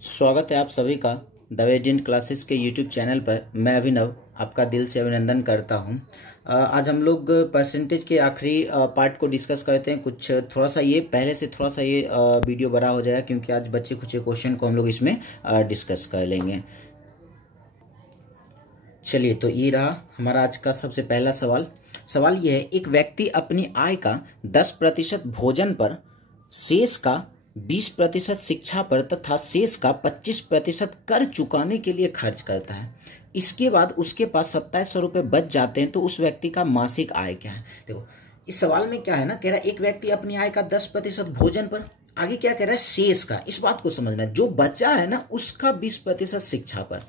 स्वागत है आप सभी का द वेजिएंट क्लासेस के यूट्यूब चैनल पर। मैं अभिनव आपका दिल से अभिनंदन करता हूं। आज हम लोग परसेंटेज के आखिरी पार्ट को डिस्कस करते हैं। कुछ थोड़ा सा ये पहले से थोड़ा सा ये वीडियो बड़ा हो जाएगा क्योंकि आज बच्चे कुछ क्वेश्चन को हम लोग इसमें डिस्कस कर लेंगे। चलिए, तो ये रहा हमारा आज का सबसे पहला सवाल। सवाल ये है, एक व्यक्ति अपनी आय का 10% भोजन पर, शेष का 20% शिक्षा पर तथा शेष का 25% कर चुकाने के लिए खर्च करता है। इसके बाद उसके पास 2700 रुपये बच जाते हैं, तो उस व्यक्ति का मासिक आय क्या है? देखो, इस सवाल में क्या है ना, कह रहा है एक व्यक्ति अपनी आय का 10% भोजन पर, आगे क्या कह रहा है, शेष का। इस बात को समझना, जो बचा है ना उसका 20% शिक्षा पर,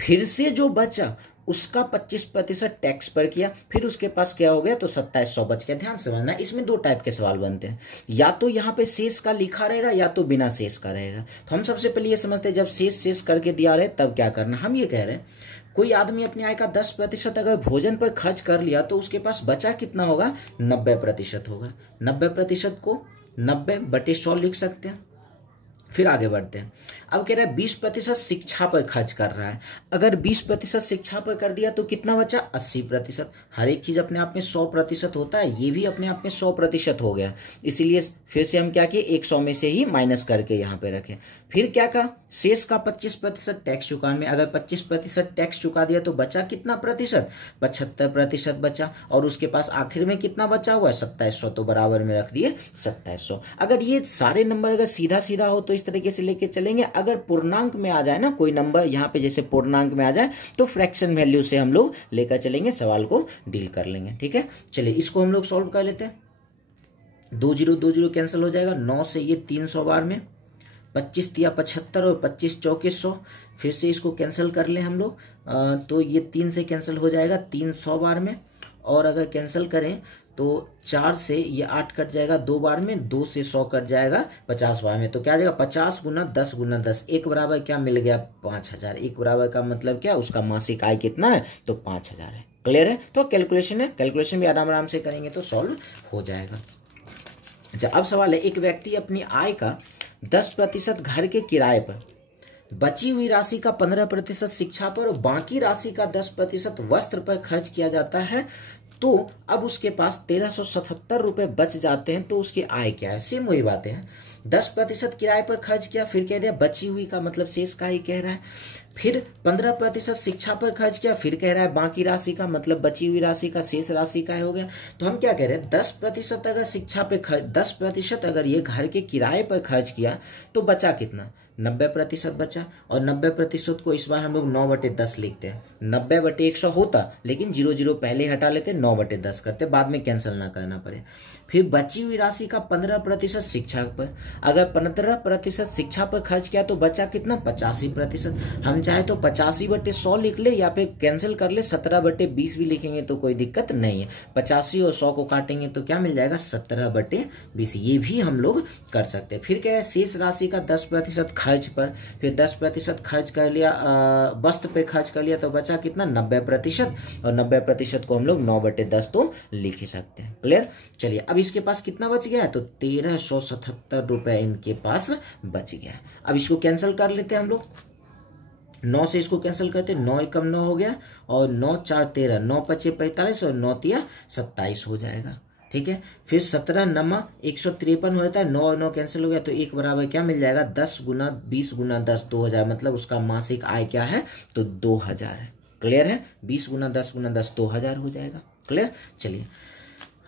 फिर से जो बचा उसका 25% टैक्स पर किया, फिर उसके पास क्या हो गया, तो 2700 बच गया। ध्यान से समझना, इसमें दो टाइप के सवाल बनते हैं, या तो यहाँ पे शेष का लिखा रहेगा या तो बिना शेष का रहेगा। तो हम सबसे पहले ये समझते हैं, जब शेष करके दिया रहे तब क्या करना। हम ये कह रहे हैं, कोई आदमी अपनी आय का 10% अगर भोजन पर खर्च कर लिया तो उसके पास बचा कितना होगा, 90% होगा। 90% को 90/100 लिख सकते हैं। फिर आगे बढ़ते हैं। अब कह रहा है 20% शिक्षा पर खर्च कर रहा है। अगर 20% शिक्षा पर कर दिया तो कितना बचा, 80%। हर एक चीज अपने आप में 100% होता है, ये भी अपने आप में 100% हो गया। इसीलिए फिर से हम क्या किए, 100 में से ही माइनस करके यहाँ पे रखें। फिर क्या कहा, शेष का 25% टैक्स चुकाने में। अगर 25% टैक्स चुका दिया तो बचा कितना प्रतिशत, 75% बचा। और उसके पास आखिर में कितना बचा हुआ है, 2700, तो बराबर में रख दिए 2700। अगर ये सारे नंबर अगर सीधा सीधा हो तो इस तरीके से लेके चलेंगे। अगर पूर्णांक में आ जाए ना कोई नंबर, यहाँ पे जैसे पूर्णांक में आ जाए तो फ्रैक्शन वैल्यू से हम लोग लेकर चलेंगे, सवाल को डील कर लेंगे। ठीक है, चलिए इसको हम लोग सॉल्व कर लेते हैं। 2 0 कैंसिल हो जाएगा, 9 से ये 300 बार में, 25 तिया 75 और 25 चौके 100। फिर से इसको कैंसिल कर लें हम लोग, तो ये 3 से कैंसिल हो जाएगा 300 बार में। और अगर कैंसिल करें तो 4 से ये 8 कट जाएगा 2 बार में, 2 से 100 कट जाएगा 50 बार में। तो क्या आ जाएगा, 50 गुना 10 गुना 10, एक बराबर क्या मिल गया, 5000। एक बराबर का मतलब क्या, उसका मासिक आय कितना है, तो 5000 है। क्लियर है? तो कैलकुलेशन है, कैलकुलेशन भी आराम से करेंगे तो सॉल्व हो जाएगा। अच्छा, अब सवाल है, एक व्यक्ति अपनी आय का 10% घर के किराए पर, बची हुई राशि का 15% शिक्षा पर और बाकी राशि का 10% वस्त्र पर खर्च किया जाता है, तो अब उसके पास 1377 रुपये बच जाते हैं, तो उसकी आय क्या है। सेम वही बातें हैं, 10% किराए पर खर्च किया, फिर कह रहा है बची हुई का मतलब शेष का ही कह रहा है। फिर 15% शिक्षा पर खर्च किया, फिर कह रहा है बाकी राशि का मतलब बची हुई राशि का शेष राशि का हो गया। तो हम क्या कह रहे हैं, 10% अगर शिक्षा पे 10% अगर ये घर के किराए पर खर्च किया तो बचा कितना, 90% बचा। और 90% को इस बार हम लोग 9/10 लिखते हैं। 90/100 होता, लेकिन 0 पहले हटा लेते, 9/10 करते, बाद में कैंसिल ना करना पड़े। फिर बची हुई राशि का 15% शिक्षा पर, अगर 15% शिक्षा पर खर्च किया तो बचा कितना, 85%। हम चाहे तो 85/100 लिख ले या फिर कैंसिल कर ले, 17/20 भी लिखेंगे तो कोई दिक्कत नहीं है। 85 और 100 को काटेंगे तो क्या मिल जाएगा, 17/20, ये भी हम लोग कर सकते हैं। फिर क्या है, शेष राशि का 10% खर्च पर, फिर 10% खर्च कर लिया, वस्त्र पे खर्च कर लिया तो बचा कितना, 90%। और 90% को हम लोग 9/10 तो लिख ही सकते हैं। क्लियर? चलिए, अब इसके पास कितना बच गया है, तो 1377 रुपए इनके पास बच गया है। अब इसको कैंसिल कर लेते हैं हम लोग, 9 से इसको कैंसिल करते, 9 एकम 9 हो गया, और 9 4 13, 9 5 45 और 9 तिया 27 हो जाएगा। ठीक है, फिर 17 नमा 153 हो जाता है, 9 और 9 कैंसिल हो गया, तो एक बराबर क्या मिल जाएगा, 10 गुना 20 गुना 10, 2000, मतलब उसका मासिक आय क्या है, तो 2000 है। क्लियर है? 20 गुना 10 गुना 10, 2000 हो जाएगा। क्लियर? चलिए,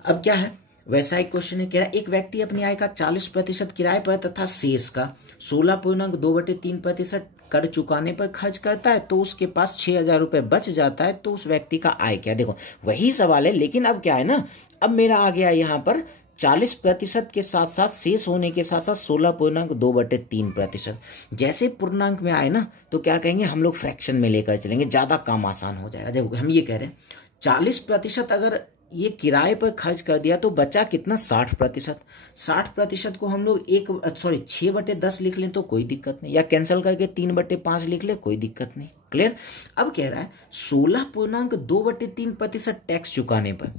अब क्या है, वैसा एक क्वेश्चन है, क्या एक व्यक्ति अपनी आय का 40% किराए पर तथा शेष का 16.2/3% कर चुकाने पर खर्च करता है, तो उसके पास 6000 रुपये बच जाता है, तो उस व्यक्ति का आय क्या। देखो, वही सवाल है, लेकिन अब क्या है ना, अब मेरा आ गया यहाँ पर 40% के साथ साथ शेष होने के साथ साथ 16.2/3%। जैसे पूर्णांक में आए ना तो क्या कहेंगे, हम लोग फ्रैक्शन में लेकर चलेंगे, ज्यादा काम आसान हो जाएगा। देखो, हम ये कह रहे हैं 40% अगर ये किराए पर खर्च कर दिया तो बचा कितना, 60%। 60% को हम लोग 6/10 लिख लें तो कोई दिक्कत नहीं, या कैंसिल करके 3/5 लिख ले, कोई दिक्कत नहीं। क्लियर? अब कह रहा है 16.2/3% टैक्स चुकाने पर,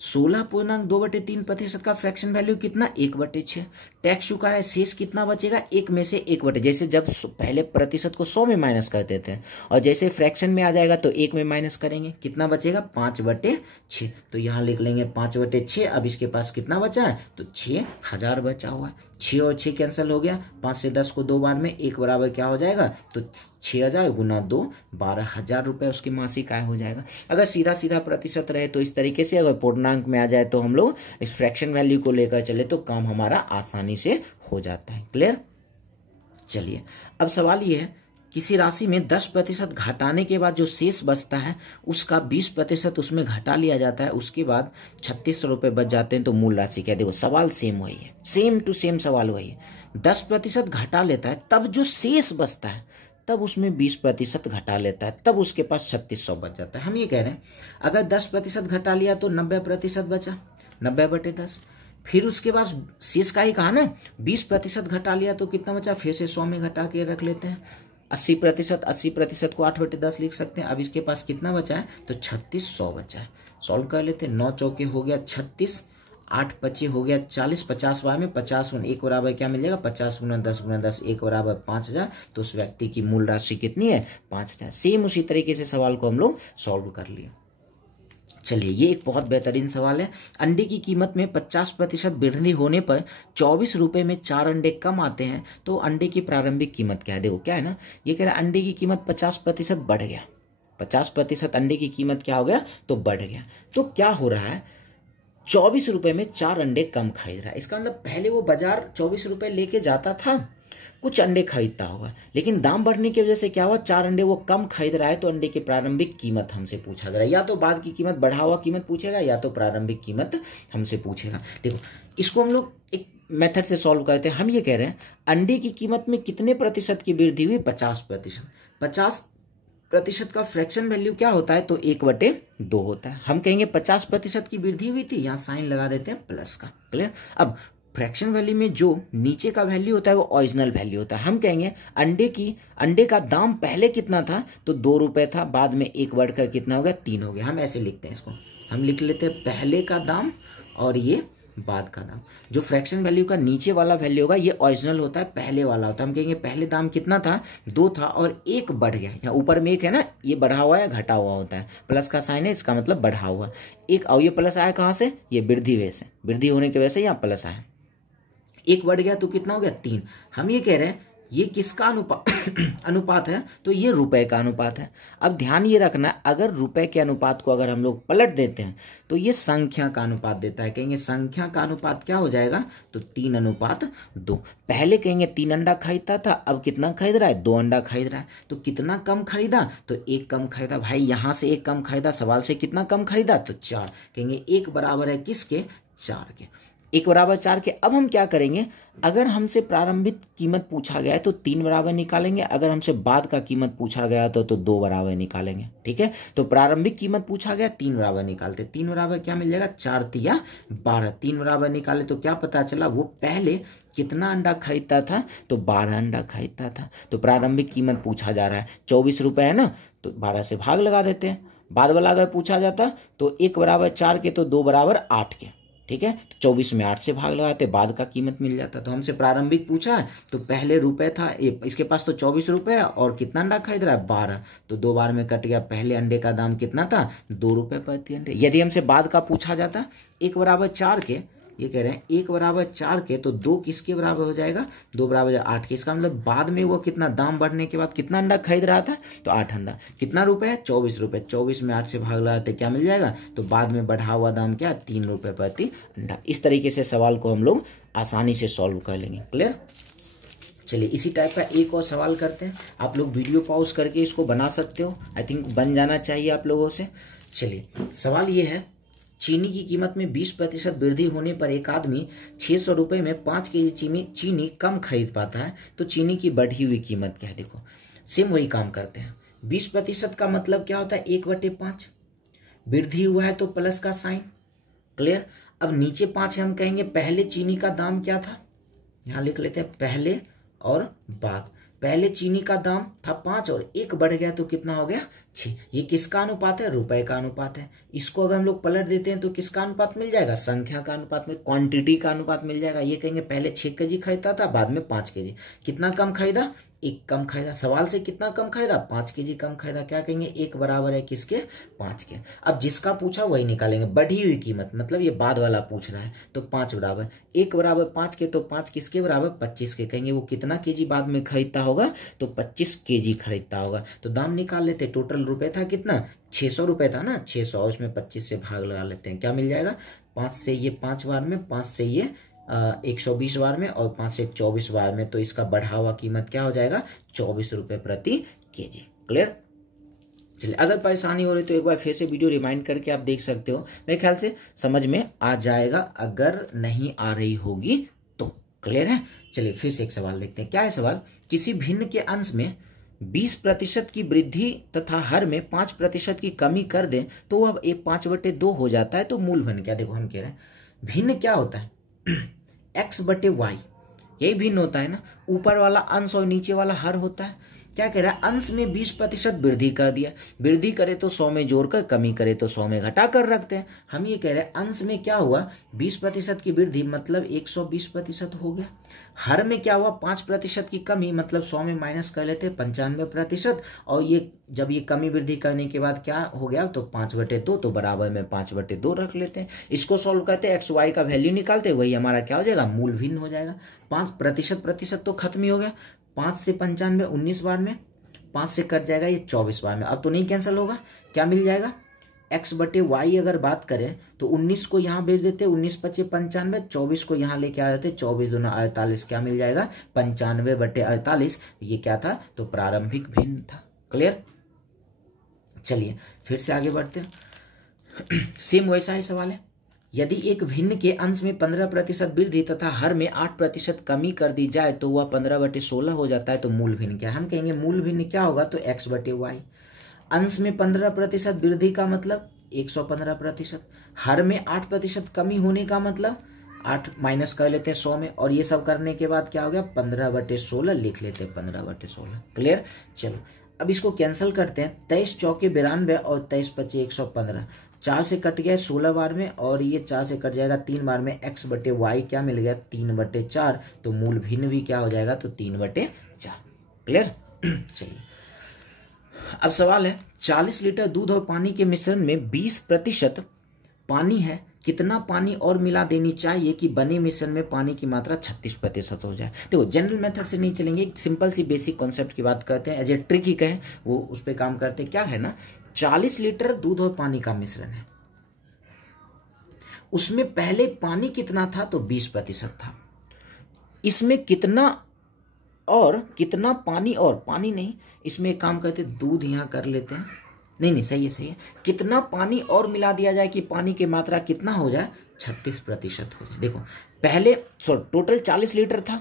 16.2/3% का फ्रैक्शन वैल्यू कितना 1/6। टैक्स चुका है, शेष कितना बचेगा, 1 में से 1/, जैसे जब पहले प्रतिशत को 100 में माइनस कर देते हैं और जैसे फ्रैक्शन में आ जाएगा तो 1 में माइनस करेंगे, कितना बचेगा 5/6। तो यहाँ लिख लेंगे 5/6। अब इसके पास कितना बचा है, तो 6000 बचा हुआ है। 6 और 6 कैंसिल हो गया, 5 से 10 को 2 बार में 1 बराबर क्या हो जाएगा, तो 6000 गुना 2 12,000 रुपये उसकी मासिक आय हो जाएगा। अगर सीधा सीधा प्रतिशत रहे तो इस तरीके से, अगर पूर्णांक में आ जाए तो हम लोग इस फ्रैक्शन वैल्यू को लेकर चले तो काम हमारा आसानी से हो जाता है। क्लियर। चलिए अब सवाल ये है, किसी राशि में 10% घटाने के बाद जो शेष बचता है उसका 20% उसमें घटा लिया जाता है, उसके बाद 3600 रुपये बच जाते हैं, तो मूल राशि क्या। देखो सवाल सेम वही है, सेम टू सेम सवाल वही है। 10% घटा लेता है, तब जो शेष बचता है तब उसमें 20% घटा लेता है, तब उसके पास 3600 बच जाता है। हम ये कह रहे हैं अगर 10% घटा लिया तो 90% बचा, 90/10। फिर उसके बाद शेष का ही कहा ना, 20% घटा लिया तो कितना बचा, फिर से 100 में घटा के रख लेते हैं। 80% को 8/10 लिख सकते हैं। अब इसके पास कितना बचा है, तो 3600 बचा है। सॉल्व कर लेते हैं। 9 चौके हो गया 36, 8 पच्ची हो गया 40, 50 बार में 50 1 बराबर क्या मिल जाएगा, 50 × 10 × 10 1 बराबर 5000। तो उस व्यक्ति की मूल राशि कितनी है, 5000। सेम उसी तरीके से सवाल को हम लोग सॉल्व कर लिए। चलिए ये एक बहुत बेहतरीन सवाल है। अंडे की कीमत में 50% वृद्धि होने पर 24 रुपये में 4 अंडे कम आते हैं, तो अंडे की प्रारंभिक कीमत क्या है। देखो क्या है ना, ये कह रहा है अंडे की कीमत 50% बढ़ गया, 50% अंडे की कीमत क्या हो गया, तो बढ़ गया। तो क्या हो रहा है, 24 रुपये में 4 अंडे कम खरीद रहा है। इसका मतलब पहले वो बाजार 24 रुपये लेके जाता था, कुछ अंडे खरीदता होगा, लेकिन दाम बढ़ने की वजह से क्या हुआ, 4 अंडे वो कम खरीद रहा है। तो अंडे की प्रारंभिक कीमत हमसे पूछा गया, या तो बाद की कीमत बढ़ा हुआ कीमत पूछेगा या तो प्रारंभिक कीमत हमसे पूछेगा। देखो इसको हम लोग एक मेथड से सॉल्व करते हैं। हम ये कह रहे हैं अंडे की कीमत में कितने प्रतिशत की वृद्धि हुई, 50%। 50% का फ्रैक्शन वैल्यू क्या होता है, तो 1/2 होता है। हम कहेंगे 50% की वृद्धि हुई थी, यहाँ साइन लगा देते हैं प्लस का। क्लियर। अब फ्रैक्शन वैल्यू में जो नीचे का वैल्यू होता है वो ओरिजिनल वैल्यू होता है। हम कहेंगे अंडे का दाम पहले कितना था, तो 2 रुपये था, बाद में 1 बढ़कर कितना हो गया, 3 हो गया। हम ऐसे लिखते हैं इसको, हम लिख लेते हैं पहले का दाम और ये बाद का दाम। जो फ्रैक्शन वैल्यू का नीचे वाला वैल्यू होगा ये ओरिजिनल होता है, पहले वाला होता है। हम कहेंगे पहले दाम कितना था, 2 था और 1 बढ़ गया। यहाँ ऊपर में 1 है ना, ये बढ़ा हुआ या घटा हुआ होता है, प्लस का साइन है, इसका मतलब बढ़ा हुआ। 1 और ये प्लस आया कहाँ से, ये वृद्धि वजह से, वृद्धि होने की वजह से यहाँ प्लस आया। 1 बढ़ गया तो कितना हो गया, 3। हम ये कह रहे हैं ये किसका अनुपात है, तो ये रुपए का अनुपात है। अब ध्यान ये रखना, अगर रुपए के अनुपात को अगर हम लोग पलट देते हैं तो ये संख्या का अनुपात देता है। कहेंगे संख्या का अनुपात क्या हो जाएगा, तो 3:2। पहले कहेंगे 3 अंडा खरीदता था, अब कितना खरीद रहा है, 2 अंडा खरीद रहा है। तो कितना कम खरीदा, तो 1 कम खरीदा। भाई यहाँ से 1 कम खरीदा, सवाल से कितना कम खरीदा, तो 4। कहेंगे 1 बराबर है किसके, 4 के। 1 बराबर 4 के। अब हम क्या करेंगे, अगर हमसे प्रारंभिक कीमत पूछा गया है तो 3 बराबर निकालेंगे, अगर हमसे बाद का कीमत पूछा गया तो 2 बराबर निकालेंगे। ठीक है, तो प्रारंभिक कीमत पूछा गया, 3 बराबर निकालते। 3 बराबर क्या मिल जाएगा, 4 तिया 12। 3 बराबर निकाले तो क्या पता चला, वो पहले कितना अंडा खरीदता था, तो 12 अंडा खरीदता था। तो प्रारंभिक कीमत पूछा जा रहा है 24 रुपये है ना, तो 12 से भाग लगा देते हैं। बाद वाला अगर पूछा जाता तो 1 बराबर 4 के, तो 2 बराबर 8 के। ठीक है, तो 24 में 8 से भाग लगाते, बाद का कीमत मिल जाता। तो हमसे प्रारंभिक पूछा है तो पहले रुपए था, इसके पास तो 24 रुपये और कितना अंडा खरीद रहा है, 12। तो 2 बार में कट गया, पहले अंडे का दाम कितना था, 2 रुपये प्रति अंडे। यदि हमसे बाद का पूछा जाता 1 बराबर 4 के, ये कह रहे हैं 1 बराबर 4 के, तो 2 किसके बराबर हो जाएगा, 2 बराबर 8 के। इसका मतलब बाद में वो कितना दाम बढ़ने के बाद कितना अंडा खरीद रहा था, तो 8 अंडा। कितना रुपए है, 24 रुपये। 24 में 8 से भाग लगाते क्या मिल जाएगा, तो बाद में बढ़ा हुआ दाम क्या, 3 रुपये प्रति अंडा। इस तरीके से सवाल को हम लोग आसानी से सॉल्व कर लेंगे। क्लियर। चलिए इसी टाइप का एक और सवाल करते हैं। आप लोग वीडियो पॉज करके इसको बना सकते हो, आई थिंक बन जाना चाहिए आप लोगों से। चलिए सवाल ये है, चीनी की कीमत में 20% वृद्धि होने पर एक आदमी 600 रुपये में 5 केजी चीनी कम खरीद पाता है, तो चीनी की बढ़ी हुई कीमत क्या है। देखो सेम वही काम करते हैं। 20% का मतलब क्या होता है, 1/5। वृद्धि हुआ है तो प्लस का साइन। क्लियर। अब नीचे 5 है, हम कहेंगे पहले चीनी का दाम क्या था, यहाँ लिख लेते हैं पहले और बाद। पहले चीनी का दाम था 5 और 1 बढ़ गया तो कितना हो गया 6। ये किसका अनुपात है, रुपए का अनुपात है। इसको अगर हम लोग पलट देते हैं तो किसका अनुपात मिल जाएगा, संख्या का अनुपात में, क्वांटिटी का अनुपात मिल जाएगा। ये कहेंगे पहले 6 केजी खरीदता था, बाद में 5 केजी। कितना कम खरीदा, 1 कम खरीदा। सवाल से कितना कम खरीदा, 5 केजी कम खरीदा। क्या कहेंगे, 1 बराबर है किसके, 5 के। अब जिसका पूछा वही निकालेंगे, बढ़ी हुई कीमत, मतलब ये बाद वाला पूछ रहा है तो 5 बराबर 1 बराबर 5 के, तो 5 किसके बराबर, 25 के। कहेंगे वो कितना केजी बाद में खरीदता होगा, तो 25 केजी खरीदता होगा। तो दाम निकाल लेते, टोटल रुपए था कितना, 600 रुपए था ना, 600, उसमें 25 से भाग लगा लेते हैं, क्या मिल जाएगा, 5 से ये 5 बार में, 5 से ये 120 बार में और 5 से 24 बार में, तो इसका बढ़ा हुआ कीमत क्या हो जाएगा, 24 रुपए प्रति केजी। क्लियर। चलिए, अगर परेशानी हो रही तो एक बार फिर से वीडियो रिमाइंड करके आप देख सकते हो, मेरे ख्याल से समझ में आ जाएगा। अगर नहीं आ रही होगी तो क्लियर है। चलिए फिर से एक सवाल देखते हैं। क्या है सवाल, किसी भिन्न के अंश में 20% की वृद्धि तथा हर में 5% की कमी कर दें तो वह 5/2 हो जाता है, तो मूल भिन्न क्या। देखो हम कह रहे हैं भिन्न क्या होता है, x/y, यही भिन्न होता है ना। ऊपर वाला अंश और नीचे वाला हर होता है। क्या कह रहा है, अंश में 20% वृद्धि कर दिया, वृद्धि करे तो 100 में जोड़कर, कमी करे तो 100 में घटा कर रखते हैं। हम ये कह रहे हैं अंश में क्या हुआ, 20% की वृद्धि मतलब 120% हो गया। हर में क्या हुआ, 5% की कमी मतलब 100 में माइनस कर लेते 95%। और ये जब ये कमी वृद्धि करने के बाद क्या हो गया, तो 5/2, तो बराबर में 5/2 रख लेते हैं। इसको सॉल्व करते हैं, XY का वैल्यू निकालते, वही हमारा क्या हो जाएगा, मूल भिन्न हो जाएगा। 5% तो खत्म ही हो गया। 5 से 95 19 बार में, 5 से कट जाएगा ये 24 बार में। अब तो नहीं कैंसिल होगा, क्या मिल जाएगा, x/y अगर बात करें तो 19 को यहाँ भेज देते, 19×5 = 95, 24 को यहाँ लेके आ जाते, 24 दूना 48, क्या मिल जाएगा, 95/48। ये क्या था, तो प्रारंभिक भिन्न था। क्लियर। चलिए फिर से आगे बढ़ते हैं। सेम वैसा ही सवाल है, यदि एक भिन्न के अंश में 15% वृद्धि तथा हर में 8% कमी कर दी जाए तो वह 15/16 हो जाता है, तो मूल भिन्न क्या। हम कहेंगे मूल भिन्न क्या होगा, तो x/y। अंश में 15% वृद्धि का मतलब 115%, हर में 8% कमी होने का मतलब 8 माइनस कर लेते हैं 100 में, और ये सब करने के बाद क्या हो गया, 15/16 लिख लेते हैं, 15/16। क्लियर। चलो अब इसको कैंसिल करते हैं, 23 चौके 92 और 23 पचे 115, 4 से कट गया 16 बार में, और ये 4 से कट जाएगा 3 बार में, x/y क्या मिल गया, 3/4, तो मूल भिन्न भी क्या हो जाएगा, तो 3/4। क्लियर। चलिए अब सवाल है, 40 लीटर दूध और पानी के मिश्रण में 20% पानी है, कितना पानी और मिला देनी चाहिए कि बने मिश्रण में पानी की मात्रा 36% हो जाए। देखो जनरल मेथड से नहीं चलेंगे, सिंपल सी बेसिक कॉन्सेप्ट की बात करते हैं, एज ए ट्रिक ही कहें वो उस पर काम करते हैं। क्या है ना, 40 लीटर दूध और पानी का मिश्रण है, उसमें पहले पानी कितना था, तो 20% था। इसमें कितना और कितना पानी, और पानी नहीं, इसमें एक काम करते दूध यहाँ कर लेते हैं, नहीं सही है, कितना पानी और मिला दिया जाए कि पानी की मात्रा कितना हो जाए, 36% हो जाए। देखो पहले टोटल 40 लीटर था,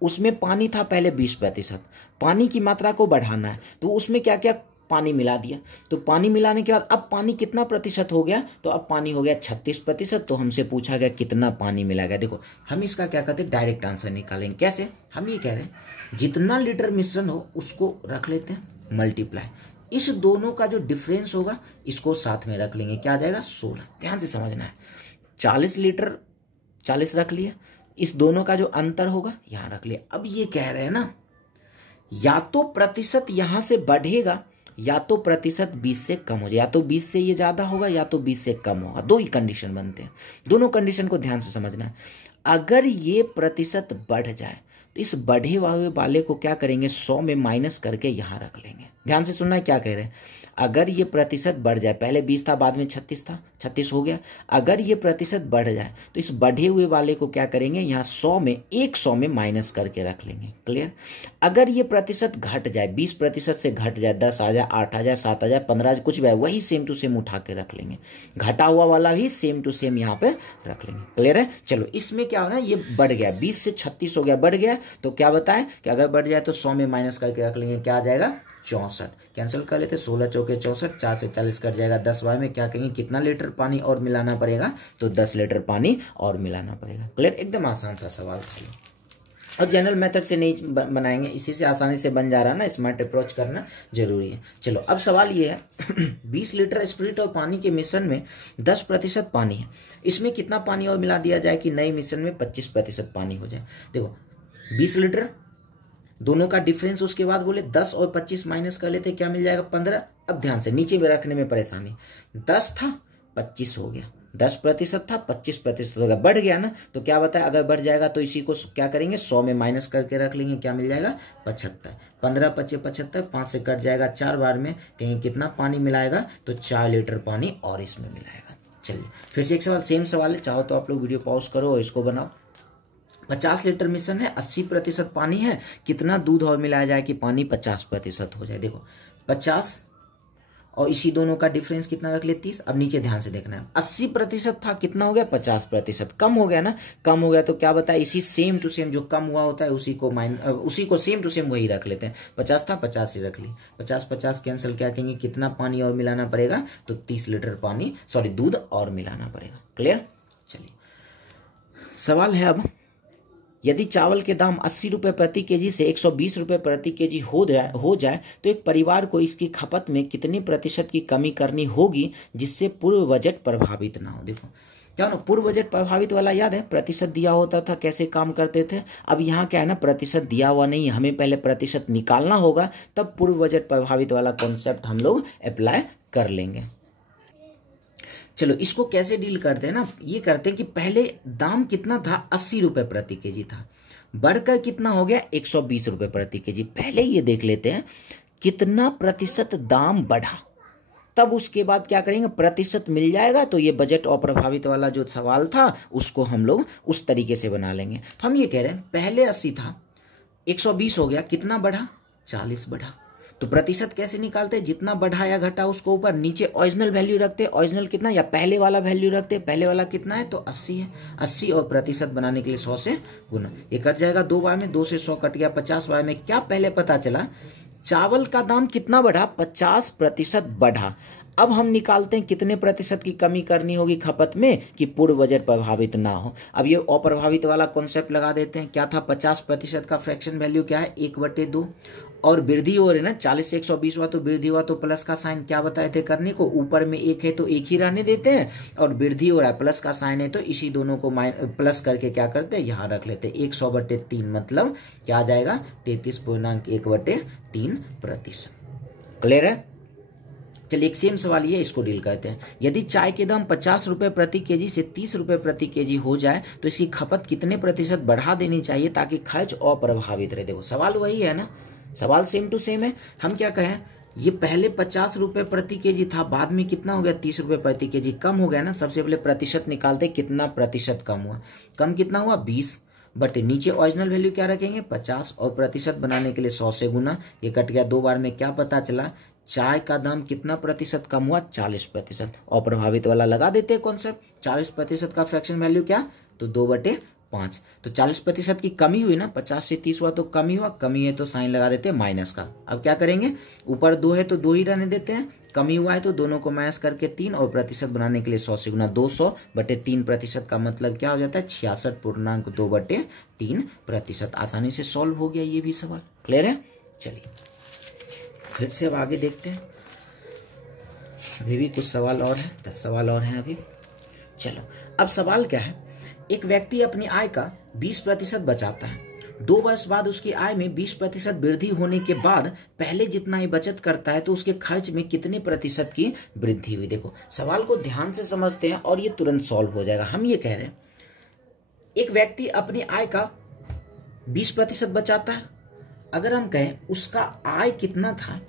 उसमें पानी था पहले 20%, पानी की मात्रा को बढ़ाना है तो उसमें क्या क्या पानी मिला दिया, तो पानी मिलाने के बाद अब पानी कितना प्रतिशत हो गया, तो अब पानी हो गया 36%। तो हमसे पूछा गया कितना पानी मिला गया। देखो हम इसका क्या करते हैं, डायरेक्ट आंसर निकालेंगे। कैसे, हम ये कह रहे हैं जितना लीटर मिश्रण हो उसको रख लेते हैं मल्टीप्लाई, इस दोनों का जो डिफरेंस होगा इसको साथ में रख लेंगे, क्या आ जाएगा, 16। ध्यान से समझना है, 40 लीटर 40 रख लिया, इस दोनों का जो अंतर होगा यहाँ रख लिया। अब ये कह रहे हैं ना, या तो प्रतिशत यहां से बढ़ेगा या तो प्रतिशत 20 से कम हो जाए, या तो 20 से ये ज्यादा होगा या तो 20 से कम होगा, दो ही कंडीशन बनते हैं। दोनों कंडीशन को ध्यान से समझना है। अगर ये प्रतिशत बढ़ जाए तो इस बढ़े हुए वाले को क्या करेंगे, 100 में माइनस करके यहाँ रख लेंगे। ध्यान से सुनना है क्या कह रहे हैं, अगर ये प्रतिशत बढ़ जाए, पहले 20 था बाद में 36 था, 36 हो गया, अगर ये प्रतिशत बढ़ जाए तो इस बढ़े हुए वाले को क्या करेंगे, यहाँ 100 में 100 में माइनस करके रख लेंगे। क्लियर। अगर ये प्रतिशत घट जाए, 20% से घट जाए, 10 आ जाए, 8 आ जाए, 7 आ जाए, 15 आ जाए, कुछ भी आए, वही सेम टू सेम उठा के रख लेंगे, घटा हुआ वाला भी सेम टू सेम यहाँ पे रख लेंगे। क्लियर है। चलो इसमें क्या हो रहा है, ये बढ़ गया, 20 से 36 हो गया, बढ़ गया, तो क्या बताएं कि अगर बढ़ जाए तो 100 में माइनस करके रख लेंगे, क्या आ जाएगा, 64। कैंसिल कर लेते, 16 चौके 64, 4 से 40 कट जाएगा, 10 बार में क्या कहेंगे, कितना लीटर पानी और मिलाना पड़ेगा, तो 10 लीटर पानी और मिलाना पड़ेगा। क्लियर। एकदम आसान सा सवाल था। और जनरल मेथड से नहीं बनाएंगे, इसी से आसानी से बन जा रहा है ना, स्मार्ट अप्रोच करना जरूरी है। चलो अब सवाल ये है 20 लीटर स्पिरिट और पानी के मिश्रण में 10% पानी है, इसमें कितना पानी और मिला दिया जाए कि नए मिश्रण में 25% पानी हो जाए। देखो 20 लीटर, दोनों का डिफरेंस उसके बाद बोले 10 और 25 माइनस कर लेते, क्या मिल जाएगा 15। अब ध्यान से नीचे में रखने में परेशानी, 10 था 25 हो गया, 10% था 25% हो गया, बढ़ गया ना, तो क्या बताया अगर बढ़ जाएगा तो इसी को क्या करेंगे 100 में माइनस करके रख लेंगे, क्या मिल जाएगा 75। 15 25 75, 5 से कट जाएगा, 4 बार में कहीं कितना पानी मिलाएगा तो 4 लीटर पानी और इसमें मिलाएगा। चलिए फिर से एक सवाल, सेम सवाल है, चाहो तो आप लोग वीडियो पॉज करो और इसको बनाओ। 50 लीटर मिश्रण है, 80% पानी है, कितना दूध और मिलाया जाए कि पानी 50% हो जाए। देखो 50 और इसी दोनों का डिफरेंस कितना रख ले 30। अब नीचे ध्यान से देखना है, 80% था, कितना हो गया 50%, कम हो गया ना, कम हो गया तो क्या बताया इसी सेम टू सेम जो कम हुआ होता है उसी को सेम टू सेम वही रख लेते हैं। 50 था 50 ही रख ली, 50 कैंसिल, क्या कहेंगे कितना पानी और मिलाना पड़ेगा तो 30 लीटर पानी दूध और मिलाना पड़ेगा। क्लियर। चलिए सवाल है अब, यदि चावल के दाम 80 रुपये प्रति केजी से 120 रुपये प्रति केजी हो जाए तो एक परिवार को इसकी खपत में कितनी प्रतिशत की कमी करनी होगी जिससे पूर्व बजट प्रभावित ना हो। देखो क्या ना, पूर्व बजट प्रभावित वाला याद है, प्रतिशत दिया होता था, कैसे काम करते थे। अब यहाँ क्या है ना, प्रतिशत दिया हुआ नहीं, हमें पहले प्रतिशत निकालना होगा, तब पूर्व बजट प्रभावित वाला कॉन्सेप्ट हम लोग अप्लाई कर लेंगे। चलो इसको कैसे डील करते हैं ना, ये करते हैं कि पहले दाम कितना था 80 रुपये प्रति केजी था, बढ़कर कितना हो गया 120 रुपये प्रति केजी। पहले ये देख लेते हैं कितना प्रतिशत दाम बढ़ा, तब उसके बाद क्या करेंगे प्रतिशत मिल जाएगा तो ये बजट अप्रभावित वाला जो सवाल था उसको हम लोग उस तरीके से बना लेंगे। तो हम ये कह रहे हैं पहले 80 था 120 हो गया, कितना बढ़ा 40 बढ़ा, तो प्रतिशत कैसे निकालते हैं, जितना बढ़ा या घटा उसको ऊपर नीचे ओरिजिनल वैल्यू रखते हैं, ओरिजिनल कितना या पहले वाला वैल्यू रखते हैं, पहले वाला कितना है तो 80 है, 80 और प्रतिशत बनाने के लिए 100 से गुना, ये कट जाएगा 2 बार में, 2 से 100 कट गया 50 बार में। क्या पहले पता चला चावल का दाम कितना बढ़ा 50% बढ़ा। अब हम निकालते हैं कितने प्रतिशत की कमी करनी होगी खपत में कि पूर्व बजट प्रभावित ना हो। अब ये अप्रभावित वाला कॉन्सेप्ट लगा देते हैं, क्या था 50% का फ्रैक्शन वैल्यू क्या है 1/2, और वृद्धि हो रही है ना 40 से 120 हुआ तो वृद्धि हुआ तो प्लस का साइन क्या बताए थे करने को, ऊपर में 1 है तो 1 ही रहने देते हैं, और वृद्धि हो रहा है प्लस का साइन है तो इसी दोनों को प्लस करके क्या करते हैं यहाँ रख लेते हैं। 100/3 मतलब क्या आ जाएगा 33.1/3%। क्लियर है। चलिए एक सेम सवाल ये, इसको डील करते हैं। यदि चाय के दाम 50 रुपये प्रति केजी से 30 रुपये प्रति केजी हो जाए तो इसकी खपत कितने प्रतिशत बढ़ा देनी चाहिए ताकि खर्च अप्रभावित रहे। देखो सवाल वही है ना, सवाल सेम टू सेम है। हम क्या कहें, ये पहले 50 रुपये प्रति केजी था, बाद में कितना हो गया 30 रुपये प्रति केजी, कम हो गया ना। सबसे पहले प्रतिशत निकालते कितना प्रतिशत कम हुआ, कम कितना हुआ 20, बट नीचे ओरिजिनल वैल्यू क्या रखेंगे 50, और प्रतिशत बनाने के लिए 100 से गुना, ये कट गया 2 बार में। क्या पता चला चाय का दाम कितना प्रतिशत कम हुआ 40%। अप्रभावित वाला लगा देते हैं कॉन्सेप्ट, 40% का फ्रैक्शन वैल्यू क्या तो 2/5, तो 40% की कमी हुई ना, 50 से 30 हुआ तो कमी हुआ, कमी है तो साइन लगा देते हैं माइनस का। अब क्या करेंगे, ऊपर 2 है तो 2 ही रहने देते हैं, कमी हुआ है तो दोनों को माइनस करके 3, और प्रतिशत बनाने के लिए 100 से गुना 200/3% का मतलब क्या हो जाता है 66.2/3%। आसानी से सॉल्व हो गया ये भी सवाल। क्लियर है। चलिए फिर से अब आगे देखते हैं, अभी भी कुछ सवाल और है, 10 सवाल और हैं अभी। चलो अब सवाल क्या है, एक व्यक्ति अपनी आय का 20% बचाता है, 2 वर्ष बाद उसकी आय में 20% वृद्धि होने के बाद पहले जितना ही बचत करता है तो उसके खर्च में कितने प्रतिशत की वृद्धि हुई। देखो सवाल को ध्यान से समझते हैं और ये तुरंत सॉल्व हो जाएगा। हम ये कह रहे हैं एक व्यक्ति अपनी आय का 20% बचाता है, अगर हम कहें उसका आय कितना था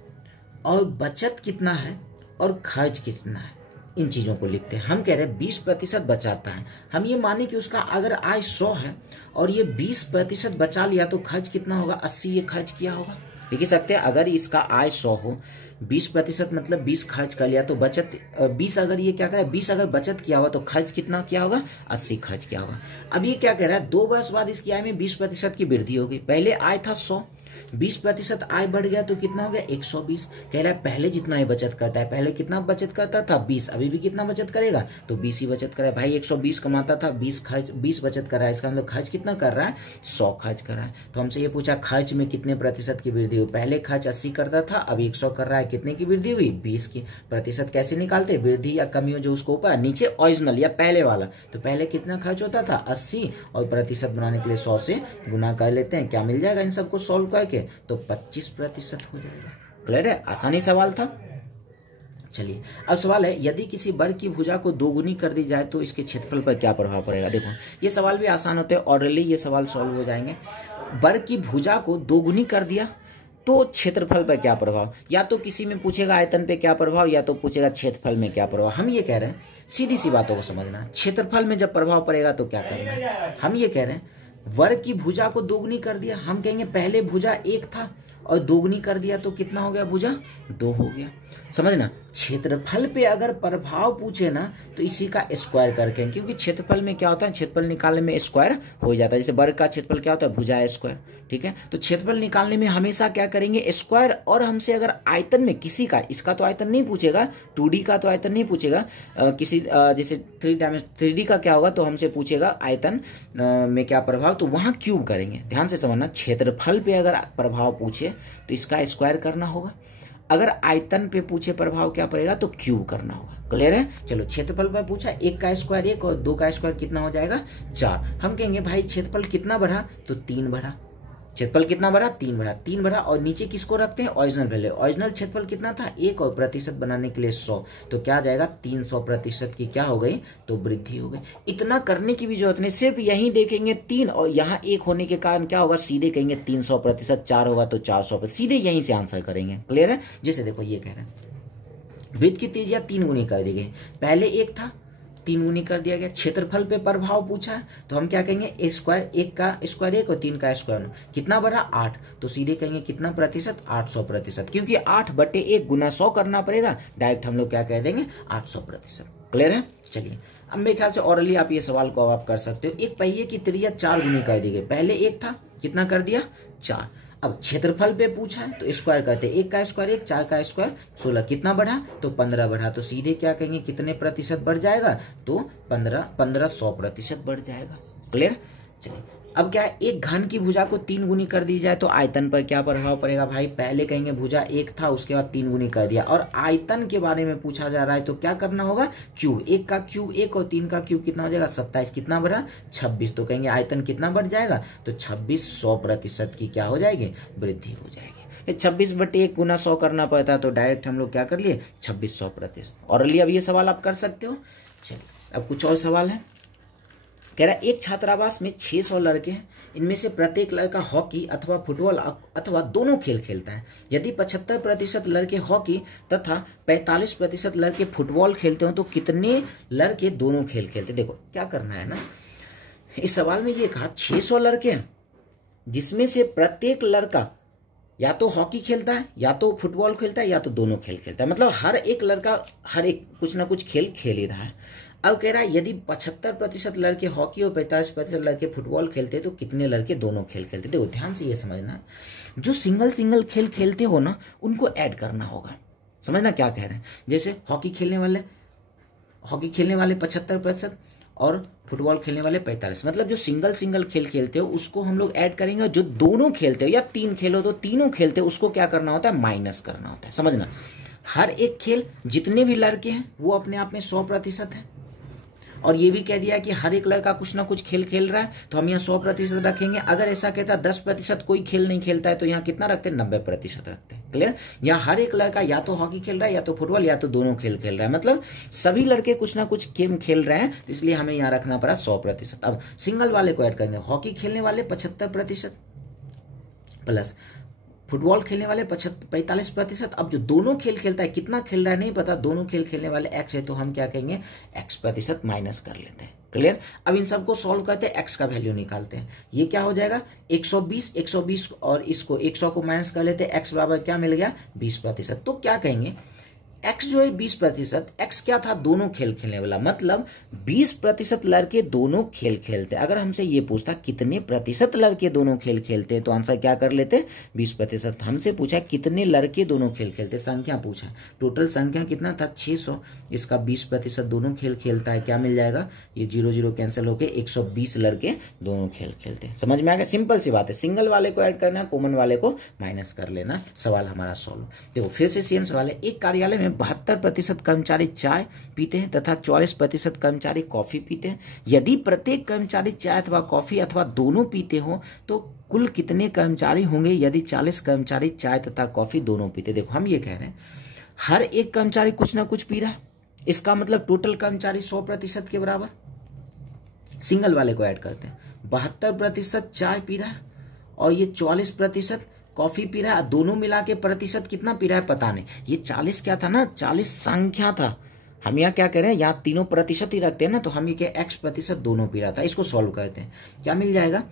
और बचत कितना है और खर्च कितना है, इन चीजों को लिखते हैं। हम कह रहे हैं 20% बचाता है, हम ये माने कि उसका अगर आय 100 है और ये 20% बचा लिया तो खर्च कितना होगा 80 ये खर्च किया होगा। लिख सकते हैं अगर इसका आय 100 हो, 20% मतलब 20 खर्च कर लिया तो बचत 20, अगर ये क्या करे 20 अगर बचत किया हुआ तो खर्च कितना किया होगा 80 खर्च किया होगा। अब ये क्या कह रहा है 2 वर्ष बाद इसकी आय में 20% की वृद्धि होगी। पहले आय था 100, 20% आय बढ़ गया तो कितना हो गया 120। कह रहा है पहले जितना ही बचत करता है, पहले कितना बचत करता था 20, अभी भी कितना बचत करेगा तो 20 ही बचत करे। भाई 120 कमाता था, 20 बचत कर रहा है, इसका मतलब खर्च कितना कर रहा है 100 खर्च कर रहा है। तो हमसे ये पूछा खर्च में कितने प्रतिशत की वृद्धि हुई। पहले खर्च 80 करता था, अभी 100 कर रहा है, कितने की वृद्धि हुई 20 की। प्रतिशत कैसे निकालते, वृद्धि या कमी हो जो उसको ऊपर नीचे ओरिजिनल या पहले वाला। तो पहले कितना खर्च होता था 80 और प्रतिशत बनाने के लिए 100 से गुना कर लेते हैं। क्या मिल जाएगा इन सबको सॉल्व करके, तो 25% हो जाएगा। क्लियर है, आसानी सवाल था। चलिए अब सवाल है यदि किसी वर्ग की भुजा को दोगुनी कर दी जाए तो इसके क्षेत्रफल पर क्या प्रभाव पड़ेगा। देखो ये सवाल भी आसान होते हैं, ऑर्डरली ये सवाल सॉल्व हो जाएंगे। वर्ग की भुजा को दोगुनी कर दिया तो क्षेत्रफल पर क्या प्रभाव, या तो किसी में पूछेगा आयतन पे क्या प्रभाव, या तो पूछेगा क्षेत्रफल में क्या प्रभाव। हम ये कह रहे हैं सीधी सी बातों को समझना, क्षेत्रफल में जब प्रभाव पड़ेगा तो क्या करना है। हम ये कह रहे हैं वर्ग की भुजा को दोगुनी कर दिया, हम कहेंगे पहले भुजा 1 था और दोगुनी कर दिया तो कितना हो गया भुजा 2 हो गया। समझना, क्षेत्रफल पे अगर प्रभाव पूछे ना तो इसी का स्क्वायर करके, क्योंकि क्षेत्रफल में क्या होता है क्षेत्रफल निकालने में स्क्वायर हो जाता है। जैसे वर्ग का क्षेत्रफल क्या होता है भुजा स्क्वायर, ठीक है। तो क्षेत्रफल निकालने में हमेशा क्या करेंगे स्क्वायर। और हमसे अगर आयतन में किसी का, इसका तो आयतन नहीं पूछेगा, 2D का तो आयतन नहीं पूछेगा, किसी जैसे 3D का क्या होगा तो हमसे पूछेगा आयतन में क्या प्रभाव, तो वहां क्यूब करेंगे। ध्यान से समझना, क्षेत्रफल पे अगर प्रभाव पूछे तो इसका स्क्वायर करना होगा, अगर आयतन पे पूछे प्रभाव क्या पड़ेगा तो क्यूब करना होगा। क्लियर है। चलो क्षेत्रफल पर पूछा 1 का स्क्वायर 1 और 2 का स्क्वायर कितना हो जाएगा 4। हम कहेंगे भाई क्षेत्रफल कितना बढ़ा तो 3 बढ़ा, क्षेत्रफल कितना बढ़ा 3 बढ़ा, 3 बढ़ा और नीचे किसको रखते हैं ओरिजिनल वैल्यू। ओरिजिनल क्षेत्रफल कितना था 1 और प्रतिशत बनाने के लिए 100, तो क्या आ जाएगा 300% की क्या हो गई तो वृद्धि हो गई। इतना करने की भी जरूरत नहीं, सिर्फ यही देखेंगे 3 और यहाँ 1 होने के कारण क्या होगा सीधे कहेंगे 300%, 4 होगा तो 400%, सीधे यहीं से आंसर करेंगे। क्लियर है। जैसे देखो ये कह रहे हैं वृत्त की त्रिज्या 3 गुनी कर दी गई, पहले 1 था 3 गुनी कर दिया गया। क्षेत्रफल पे प्रभाव पूछा है तो हम क्या कहेंगे ए स्क्वायर, 1 का स्क्वायर 1 और 3 का स्क्वायर कितना बढ़ा 8, तो सीधे कहेंगे कितना प्रतिशत 800%, क्योंकि 8/1 गुना 100 करना पड़ेगा, डायरेक्ट हम लोग क्या कह देंगे 800%। क्लियर है। चलिए अब मेरे ख्याल से ऑरली आप ये सवाल को आप कर सकते हो। एक पहिए की त्रिज्या 4 गुनी कर दी गई, पहले 1 था कितना कर दिया 4। अब क्षेत्रफल पे पूछा है तो स्क्वायर करते हैं, 1 का स्क्वायर 1, 4 का स्क्वायर 16, कितना बढ़ा तो 15 बढ़ा, तो सीधे क्या कहेंगे कितने प्रतिशत बढ़ जाएगा तो 100% बढ़ जाएगा। क्लियर। चलिए अब क्या है एक घन की भुजा को 3 गुनी कर दी जाए तो आयतन पर क्या प्रभाव पड़ेगा। भाई पहले कहेंगे भुजा 1 था उसके बाद 3 गुनी कर दिया और आयतन के बारे में पूछा जा रहा है तो क्या करना होगा क्यूब, 1 का क्यूब 1 और 3 का क्यूब कितना हो जाएगा 27, कितना बढ़ा 26, तो कहेंगे आयतन कितना बढ़ जाएगा तो 2600% की क्या हो जाएगी वृद्धि हो जाएगी। 26/1 गुना 100 करना पड़ता है तो डायरेक्ट हम लोग क्या कर लिए 2600%। और अब ये सवाल आप कर सकते हो। चलिए अब कुछ और सवाल है। कह रहा है एक छात्रावास में 600 लड़के हैं, इनमें से प्रत्येक लड़का हॉकी अथवा फुटबॉल अथवा दोनों खेल खेलता है। यदि 75% लड़के हॉकी तथा 45% लड़के फुटबॉल खेलते हो तो कितने लड़के दोनों खेल खेलते। देखो क्या करना है ना, इस सवाल में ये कहा 600 लड़के हैं जिसमें से प्रत्येक लड़का या तो हॉकी खेलता है या तो फुटबॉल खेलता है या तो दोनों खेल खेलता है, मतलब हर एक लड़का हर एक कुछ ना कुछ खेल खेल ही रहा है। अब कह रहा है यदि 75% लड़के हॉकी और 45% लड़के फुटबॉल खेलते तो कितने लड़के दोनों खेल खेलते। देखो ध्यान से ये समझना, जो सिंगल खेल खेलते हो ना उनको ऐड करना होगा। समझना क्या कह रहे हैं, जैसे हॉकी खेलने वाले 75% और फुटबॉल खेलने वाले 45, मतलब जो सिंगल खेल खेलते हो उसको हम लोग ऐड करेंगे, और जो दोनों खेलते हो या 3 खेलो तो तीनों खेलते हो उसको क्या करना होता है माइनस करना होता है। समझना, हर एक खेल जितने भी लड़के हैं वो अपने आप में 100% है, और ये भी कह दिया कि हर एक लड़का कुछ ना कुछ खेल खेल रहा है तो हम यहाँ 100% रखेंगे। अगर ऐसा कहता 10% कोई खेल नहीं खेलता है तो यहाँ कितना रखते हैं 90% रखते हैं। क्लियर। यहाँ हर एक लड़का या तो हॉकी खेल रहा है या तो फुटबॉल या तो दोनों खेल खेल रहा है, मतलब सभी लड़के कुछ ना कुछ गेम खेल रहे हैं, तो इसलिए हमें यहाँ रखना पड़ा 100%। अब सिंगल वाले को ऐड करेंगे, हॉकी खेलने वाले 75% प्लस फुटबॉल खेलने वाले 45%। अब जो दोनों खेल खेलता है कितना खेल रहा है नहीं पता, दोनों खेल खेलने वाले x है तो हम क्या कहेंगे x% माइनस कर लेते हैं। क्लियर। अब इन सबको सॉल्व करते हैं, x का वैल्यू निकालते हैं, ये क्या हो जाएगा 120 और इसको 100 को माइनस कर लेते हैं, x बराबर क्या मिल गया 20%। तो क्या कहेंगे x जो है 20%, x क्या था, दोनों खेल खेलने वाला, मतलब 20% लड़के दोनों खेल खेलते। अगर हमसे ये पूछता कितने प्रतिशत लड़के दोनों खेल खेलते हैं तो आंसर क्या कर लेते, 20%। हमसे पूछा कितने लड़के दोनों खेल खेलते, संख्या पूछा, टोटल संख्या कितना था 600, इसका 20% दोनों खेल खेलता है, क्या मिल जाएगा, ये 0 0 कैंसिल होके 120 लड़के दोनों खेल खेलते हैं। समझ में आ गया, सिंपल सी बात है, सिंगल वाले को ऐड करना, कॉमन वाले को माइनस कर लेना, सवाल हमारा सॉल्व। देखो फिर से सेम सवाल है, एक कार्यालय में 72% कर्मचारी चाय पीते हैं तथा 44% कर्मचारी कॉफी पीते हैं। यदि प्रत्येक कर्मचारी चाय अथवा कॉफी अथवा दोनों पीते हो तो कुल कितने कर्मचारी होंगे यदि 40 कर्मचारी चाय तथा कॉफी दोनों पीते। देखो हम ये कह रहे हैं हर एक कर्मचारी कुछ ना कुछ पी रहा है, इसका मतलब टोटल कर्मचारी 100% के बराबर। सिंगल वाले को ऐड करते हैं, 72% चाय पी रहा है और ये 44% कॉफी पी रहा है, दोनों मिला के प्रतिशत कितना पी रहा है पता नहीं। ये 40 क्या था ना, 40 संख्या था। हम यहाँ क्या कह रहे हैं, यहाँ तीनों प्रतिशत ही रखते हैं ना, तो हम ये क्या x% दोनों पी रहा था। इसको सॉल्व करते हैं, क्या मिल जाएगा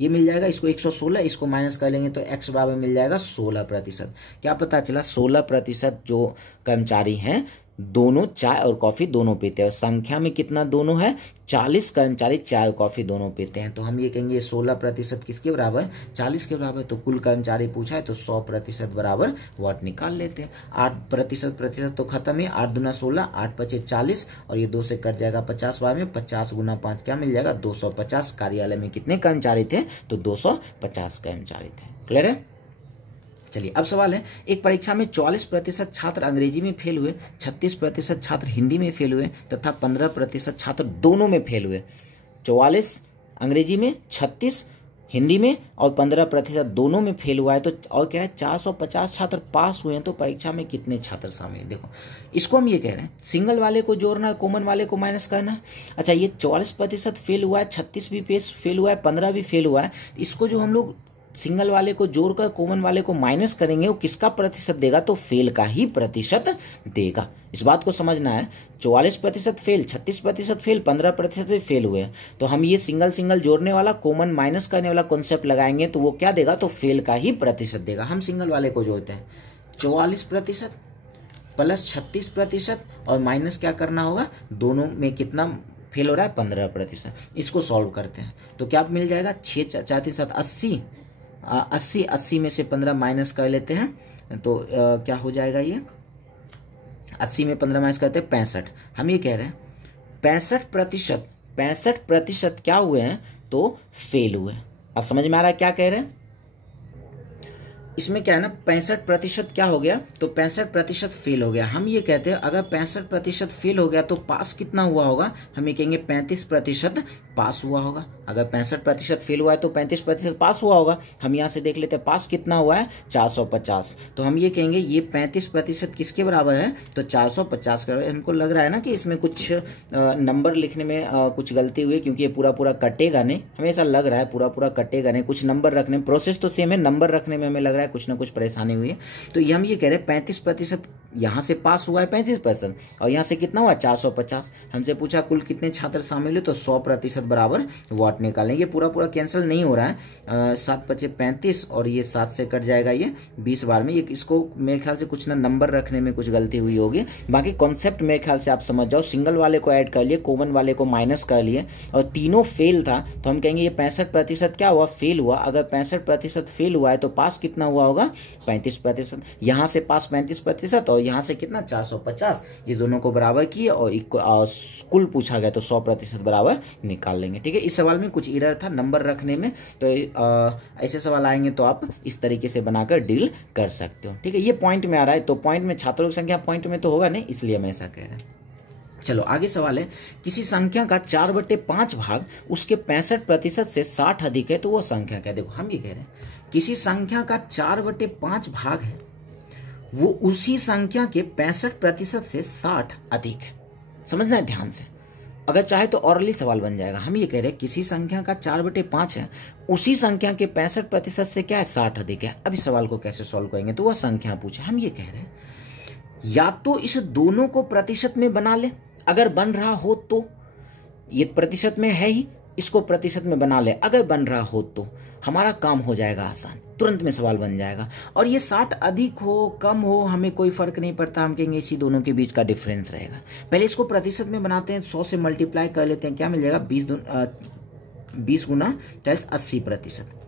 ये मिल जाएगा, इसको 116, इसको माइनस कर लेंगे तो x बराबर मिल जाएगा 16%। क्या पता चला, 16% जो कर्मचारी हैं दोनों चाय और कॉफी दोनों पीते हैं। संख्या में कितना दोनों है, 40 कर्मचारी चाय और कॉफी दोनों पीते हैं। तो हम ये कहेंगे 16% किसके बराबर है, 40 के बराबर। तो कुल कर्मचारी पूछा है तो 100% बराबर वाट निकाल लेते हैं। 8% तो खत्म है, 8 दूना 16, 8 पचे 40 और ये 2 से कट जाएगा 50 बार में, 50 गुना 5 क्या मिल जाएगा 250। कार्यालय में कितने कर्मचारी थे, तो 250 कर्मचारी थे। क्लियर है। चलिए अब सवाल है, एक परीक्षा में 44% छात्र अंग्रेजी में फेल हुए, 36% छात्र हिंदी में फेल हुए तथा 15% छात्र दोनों में फेल हुए। 44 अंग्रेजी में, 36 हिंदी में और 15% दोनों में फेल हुआ है। तो और क्या है, 450 छात्र पास हुए हैं, तो परीक्षा में कितने छात्र शामिल हैं। देखो इसको हम ये कह रहे हैं, सिंगल वाले को जोड़ना है, कॉमन वाले को माइनस करना है। अच्छा ये 44% फेल हुआ है, 36 भी फेल हुआ है, 15 भी फेल हुआ है। इसको जो हम लोग सिंगल वाले को जोड़कर कॉमन वाले को माइनस करेंगे, वो किसका प्रतिशत देगा, तो फेल का ही प्रतिशत देगा। इस बात को समझना है, 44% फेल, 36% फेल, 15% भी फेल हुए हैं। तो हम ये सिंगल सिंगल जोड़ने वाला कॉमन माइनस करने वाला कॉन्सेप्ट लगाएंगे तो वो क्या देगा, तो फेल का ही प्रतिशत देगा। हम सिंगल वाले को जोड़ते हैं, 44% प्लस 36% और माइनस क्या करना होगा, दोनों में कितना फेल हो रहा है, 15%। इसको सॉल्व करते हैं तो क्या मिल जाएगा, 6 4 3 7 80 में से 15 माइनस कर लेते हैं तो क्या हो जाएगा, ये 80 में 15 माइनस करते हैं 65। हम ये कह रहे हैं 65% क्या हुए हैं, तो फेल हुए। अब समझ में आ रहा है क्या कह रहे हैं। इसमें क्या है ना, 65% क्या हो गया, तो 65% फेल हो गया। हम ये कहते हैं अगर 65% फेल हो गया तो पास कितना हुआ होगा, हम ये कहेंगे 35% पास हुआ होगा। अगर 65% फेल हुआ है तो 35% पास हुआ होगा। हम यहाँ से देख लेते हैं पास कितना हुआ है, 450। तो हम ये कहेंगे ये 35% किसके बराबर है, तो 450 का। हमको लग रहा है ना कि इसमें कुछ नंबर लिखने में कुछ गलती हुई, क्योंकि ये पूरा पूरा कटेगा नहीं, हमें ऐसा लग रहा है पूरा पूरा कटेगा नहीं, कुछ नंबर रखने में, प्रोसेस तो सेम है, नंबर रखने में हमें लग रहा है कुछ ना कुछ परेशानी हुई है। तो हम ये कह रहे हैं 35% यहाँ से पास हुआ है 35% और यहाँ से कितना हुआ 450। हमसे पूछा कुल कितने छात्र शामिल हुए, तो 100% बराबर वाट निकालेंगे। पूरा पूरा कैंसिल नहीं हो रहा है, 7 पचे 35 और ये 7 से कट जाएगा ये 20 बार में। ये इसको मेरे ख्याल से कुछ ना नंबर रखने में कुछ गलती हुई होगी, बाकी कॉन्सेप्ट मेरे ख्याल से आप समझ जाओ। सिंगल वाले को ऐड कर लिए, कॉमन वाले को माइनस कर लिए और तीनों फेल था, तो हम कहेंगे ये 65% क्या हुआ, फेल हुआ। अगर 65% फेल हुआ है तो पास कितना हुआ होगा, 35%। यहाँ से पास 35% और यहाँ से कितना 450, ये दोनों को बराबर किए और कुल पूछा गया तो 100% बराबर निकाल लेंगे। ठीक है, इस सवाल में कुछ एरर था नंबर रखने में, तो ऐसे सवाल आएंगे तो आप इस तरीके से बनाकर डील कर सकते हो। ठीक है, ये पॉइंट में आ रहा है, तो पॉइंट में छात्रों की संख्या पॉइंट में तो होगा नहीं, इसलिए मैं ऐसा कह रहा हूं। चलो आगे सवाल है, किसी संख्या का 4/5 भाग उसके 65% से 60 अधिक है तो वो संख्या क्या है। देखो हम ये कह रहे हैं किसी संख्या का 4/5 भाग है, वो उसी संख्या के 65% से 60 अधिक है। समझना है ध्यान से, अगर चाहे तो ऑरली सवाल बन जाएगा। हम ये कह रहे हैं किसी संख्या का 4/5 है, उसी संख्या के 65% से क्या है, 60 अधिक है। अब इस सवाल को कैसे सॉल्व करेंगे, तो वह संख्या पूछे। हम ये कह रहे हैं या तो इस दोनों को प्रतिशत में बना ले, अगर बन रहा हो तो, ये प्रतिशत में है ही, इसको प्रतिशत में बना ले, अगर बन रहा हो तो हमारा काम हो जाएगा आसान। तुरंत में सवाल बन जाएगा। और ये 60 अधिक हो कम हो हमें कोई फर्क नहीं पड़ता, हम कहेंगे इसी दोनों के बीच का डिफरेंस रहेगा। पहले इसको प्रतिशत में बनाते हैं, 100 से मल्टीप्लाई कर लेते हैं, क्या मिल जाएगा 20 गुना 80%।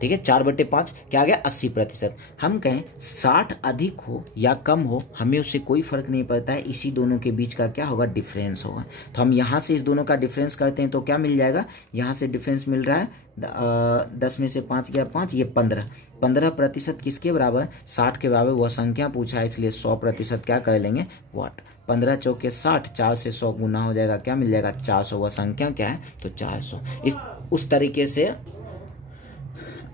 ठीक है, 4/5 क्या आ गया 80%। हम कहें 60 अधिक हो या कम हो हमें उससे कोई फर्क नहीं पड़ता है, इसी दोनों के बीच का क्या होगा डिफरेंस होगा। तो हम यहाँ से इस दोनों का डिफरेंस करते हैं तो क्या मिल जाएगा, यहाँ से डिफरेंस मिल रहा है 10 में से 5 गया 5, ये 15% किसके बराबर 60 के बराबर, वह संख्या पूछा है इसलिए 100% क्या कर लेंगे वाट। 15 चौके 60, 4 से 100 गुना हो जाएगा, क्या मिल जाएगा 400, वह संख्या क्या है तो 400। उस तरीके से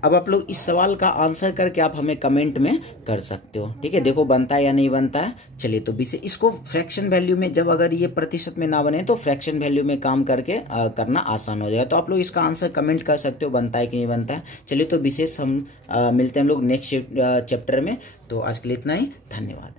अब आप लोग इस सवाल का आंसर करके आप हमें कमेंट में कर सकते हो। ठीक है, देखो बनता है या नहीं बनता है। चलिए तो बीसे इसको फ्रैक्शन वैल्यू में, जब अगर ये प्रतिशत में ना बने तो फ्रैक्शन वैल्यू में काम करके करना आसान हो जाएगा। तो आप लोग इसका आंसर कमेंट कर सकते हो बनता है कि नहीं बनता है। चलिए तो विशेष हम मिलते हैं हम लोग नेक्स्ट चैप्टर में। तो आज के लिए इतना ही, धन्यवाद।